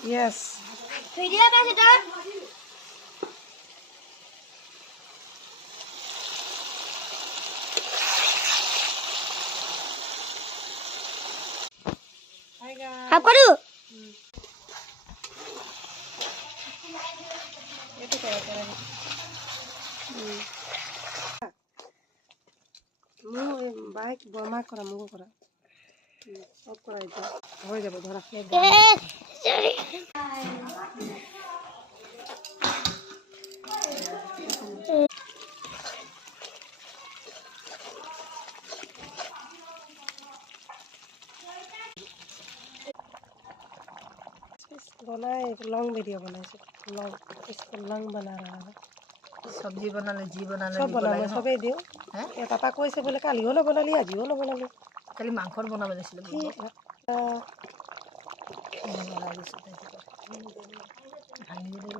Yes. Video apa sih Don? Hi guys. Apa dulu? Itu kayak lagi. বাইক বমা করা মুগো করা সব করা এটা হয়ে যাবে ধরা बनाए लॉन्ग वीडियो बनाए लॉन्ग इसको लॉन्ग बना रहा है सब्जी बनाले जी बनाले सब बनाबो सबे दियो ए पापा কৈছে বলে কালিও না বনালি আজিও না বনালি খালি মাংসৰ বনাব লাগিছিল ভাঙি দিব